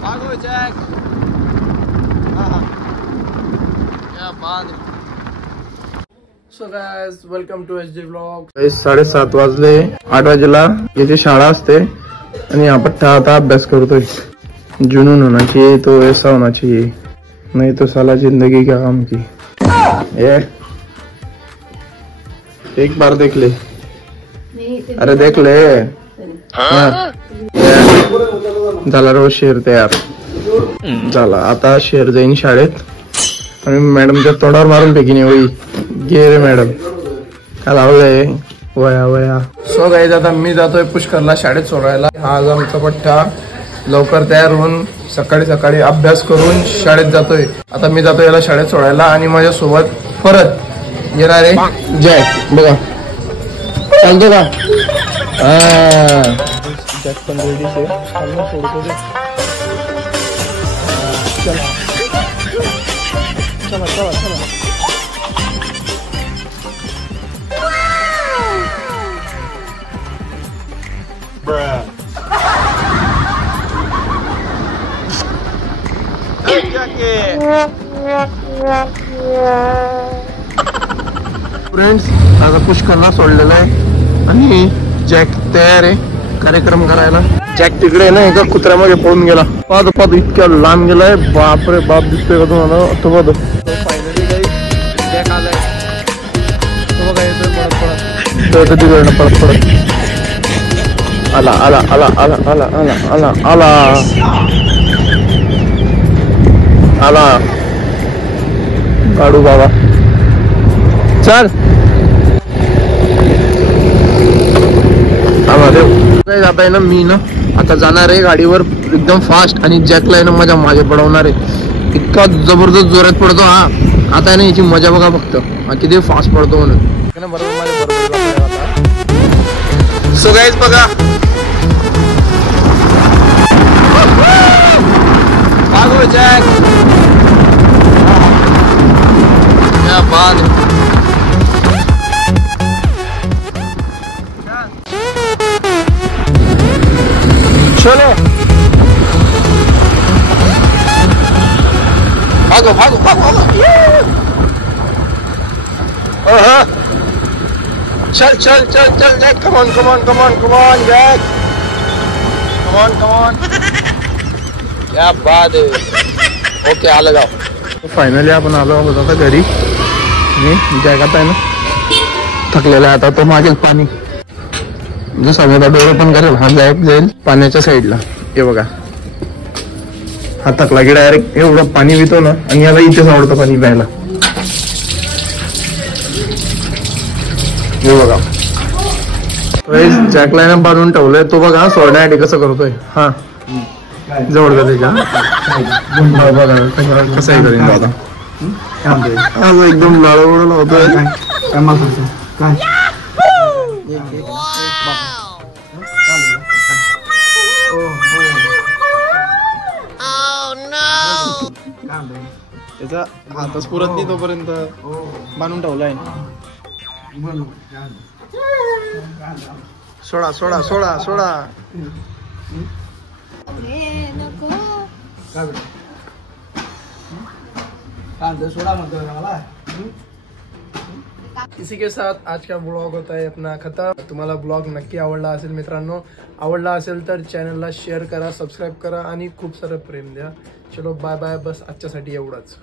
भागो जैक। क्या बात है। So guys welcome to HD vlog. 7:30 वाजले, 8 वाजेला याची शाळा असते आणि हा पट्टा आता अभ्यास करतोय। जुनून होना चाहिए तो ऐसा होना चाहिए, नहीं तो साला जिंदगी क्या काम की। एक बार देख ले, अरे देख ले। झाला रोज शेर तयार झाला। आता शेर जाईन शाळेत आणि मॅडमच्या तोंडावर मारून फेकीने होई। गे रे मॅडम काय लावलंय वया वया। सो गाईज आता मी जातोय पुष्करला शाळेत सोडायला। आज आमचा पठ्ठा लवकर तयार होऊन सकाळी सकाळी अभ्यास करून शाळेत जातोय। आता मी जातोय याला शाळेत सोडायला आणि माझ्या सोबत परत येणार आहे जॅक। बघा चालतो का? जॅक पण रेडी आहे, सोडतो दे। चला चला चला चला। फ्रेंड्स आता पुष्करला सोडलेला आहे आणि जॅक तयार आहे कार्यक्रम करायला। जॅक तिकडे ना एका कुत्र्यामध्ये पळून गेला। पाहतो पाहतो इतक्या लांब गेलाय, बाप रे बाप दिसतोय का तुम्हाला? तो बघतो फायनली काही जॅक आलाय। तो बघा येतोय पळत पळत, तो तिकडे पळत पळत आला आला आला आला आला आला आला आला आला। काढू बाबा चल। आता आहे ना मी ना आता जाणार आहे गाडीवर एकदम फास्ट आणि जॅकला आहे ना माझ्या मागे पडवणार आहे। इतका जबरदस्त जोरात पडतो हा। आता आहे ना याची मजा बघा फक्त, किती फास्ट पडतो म्हणून। सो गाईज बघा भागो जॅक। क्या बात है। चलो भागो भागो भागो। चल चल चल चल Jack, come on come on come on come on Jack, come on come on. क्या बात है। ओके आलं गाव। फायनली आपण आलो आहोत आता घरी। जॅक आता आहे ना थकलेला आहे, आता तो मागेल पाणी जसं मी डोळे पण करेल हा जॅक जाईल पाण्याच्या साईडला। हे बघा हा थकला की डायरेक्ट एवढं पाणी पितो ना, आणि याला इथेच आवडतं पाणी प्यायला। हे बघा जॅकला ना बांधून ठेवलंय, तो बघा सोडण्यासाठी कसं करतोय। हा जवळ का त्याच्या बघा कसंही करेन दादा। एकदम लाडवड लावतोय काय। त्याचा हातच पुरत नाही तोपर्यंत बांधून ठेवलाय। सोडा सोडा सोडा सोडा। इसी के साथ आज का ब्लॉग होता है अपना खत्म। तुम्हाला ब्लॉग नक्की आवडला असेल मित्रांनो। आवडला असेल तर चॅनलला शेअर करा, सबस्क्राईब करा आणि खूप सारं प्रेम द्या। चलो बाय बाय, बस आजच्यासाठी एवढंच।